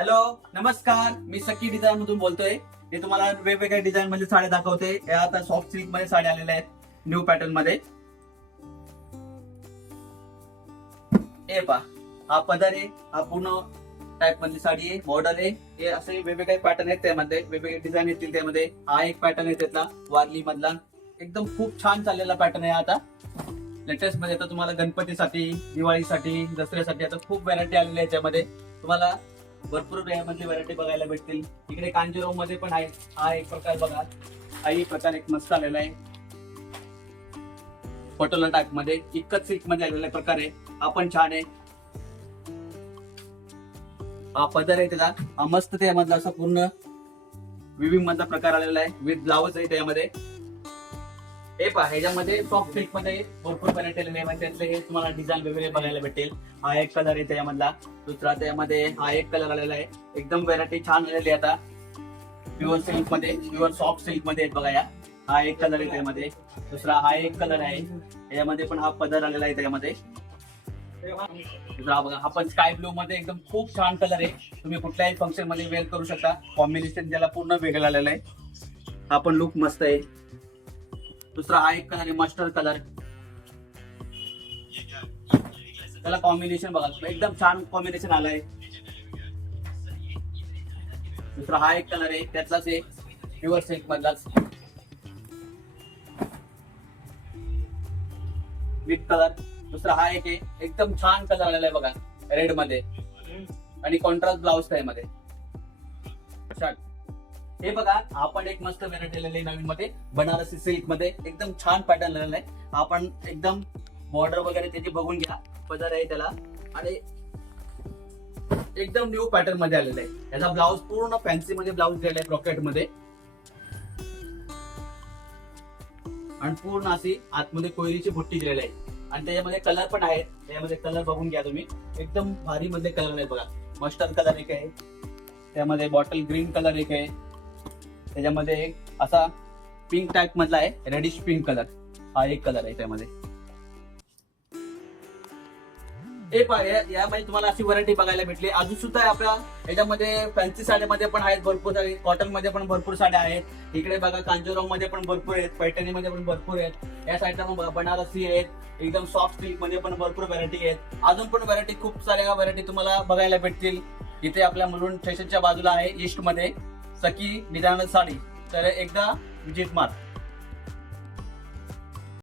Hello नमस्कार, मी सखी design मधून बोलतोय. मी तुम्हाला वेगवेगळ्या डिझाईन मध्ये साड्या दाखवते. या आता सॉफ्ट सिल्क मध्ये साड्या आलेल्या आहेत न्यू पॅटर्न मध्ये. हे पहा, हा पदर आहे, हा पूर्ण टाइप मधली साडी आहे, बॉर्डर आहे. हे असे वेगवेगळे पॅटर्न आहेत, त्यामध्ये वेगवेगळे डिझाईन येतील. त्यामध्ये हा एक पॅटर्न आहे त्यातला वारली मधला, एकदम खूप छान चाललेला पॅटर्न आहे. आता लेटेस्ट मध्ये आता तुम्हाला गणपतीसाठी, दिवाळीसाठी, दसऱ्यासाठी आता खूप व्हरायटी आलेली आहे. त्यामध्ये तुम्हाला भरपूर यामधली व्हरायटी बघायला भेटतील. इकडे कांजीवरम मध्ये पण आहे. हा एक प्रकार बघा, हा एक प्रकार एक मस्त आलेला आहे. पटोला टाइप मध्ये इतकंच सिल्क मध्ये आलेला प्रकार आहे. हा पण छान आहे. हा पदर आहे त्याचा, हा मस्त त्यामधला असा पूर्ण विविंग मधला प्रकार आलेला आहे. विथ ब्लाउज आहे त्यामध्ये. हे पहा, ह्याच्यामध्ये सॉफ्ट सिल्क मध्ये भरपूर व्हरायटी आलेली आहे. त्यातले हे तुम्हाला डिझाईन वेगवेगळे बघायला भेटेल. हा एक कलर आहे त्यामधला. दुसरा त्यामध्ये हा एक कलर आलेला आहे. एकदम व्हरायटी छान आलेली आहे. आता प्युअर सिल्क मध्ये, प्युअर सॉफ्ट सिल्क मध्ये बघा. या हा एक कलर आहे त्यामध्ये. दुसरा हा एक कलर आहे. यामध्ये पण हा पदर आलेला आहे त्यामध्ये. दुसरा बघा, हा पण स्काय ब्लू मध्ये एकदम खूप छान कलर आहे. तुम्ही कुठल्याही फंक्शन मध्ये वेअर करू शकता. कॉम्बिनेशन त्याला पूर्ण वेगळं आलेलं आहे. हा पण लुक मस्त आहे. दुसरा हा एक कलर आहे, मस्टर्ड कलर. त्याला कॉम्बिनेशन बघा, एकदम छान कॉम्बिनेशन आलंय. दुसरा हा एक कलर आहे, त्यातलाच एक प्युअर सिल्क मधलाच विथ कलर. दुसरा हा एक आहे, एकदम छान कलर आलेला आहे बघा, रेड मध्ये आणि कॉन्ट्रास्ट ब्लाउज त्यामध्ये. हे बघा, आपण एक मस्त व्हरायटी आलेली नवीन मध्ये बनारसी सिल्क मध्ये. एकदम छान पॅटर्न आलेला आहे. आपण एकदम बॉर्डर वगैरे त्याची बघून घ्या. पदर आहे त्याला आणि एकदम न्यू पॅटर्न मध्ये आलेला आहे. याचा ब्लाउज पूर्ण फॅन्सी मध्ये ब्लाउज दिलेला आहे, ब्रॉकेट मध्ये. आणि पूर्ण अशी आतमध्ये कोयरीची बुट्टी दिलेली आहे. आणि त्याच्यामध्ये कलर पण आहे. त्यामध्ये कलर बघून घ्या तुम्ही. एकदम भारी मध्ये कलर आहे बघा. मस्टर्ड कलर एक आहे, त्यामध्ये बॉटल ग्रीन कलर एक आहे, त्याच्यामध्ये एक असा पिंक टाइप मधला आहे, रेडिश पिंक कलर. हा एक कलर आहे त्यामध्ये. यामध्ये तुम्हाला अशी व्हरायटी बघायला भेटली. अजून सुद्धा आपल्या याच्यामध्ये फॅन्सी साड्यामध्ये पण आहेत भरपूर साडी. कॉटन मध्ये पण भरपूर साड्या आहेत. इकडे बघा, कांजीवरम मध्ये पण भरपूर आहेत, पैठणी मध्ये पण भरपूर आहेत. या साईडला पण बनारसी आहेत. एकदम सॉफ्ट सिल्क मध्ये पण भरपूर व्हरायटी आहेत. अजून पण व्हरायटी, खूप साऱ्या व्हरायटी तुम्हाला बघायला भेटतील. इथे आपल्या मुलुंड स्टेशनच्या बाजूला आहे, ईस्ट मध्ये सखी डिझायनर साडी. तर एकदा विजिट मार.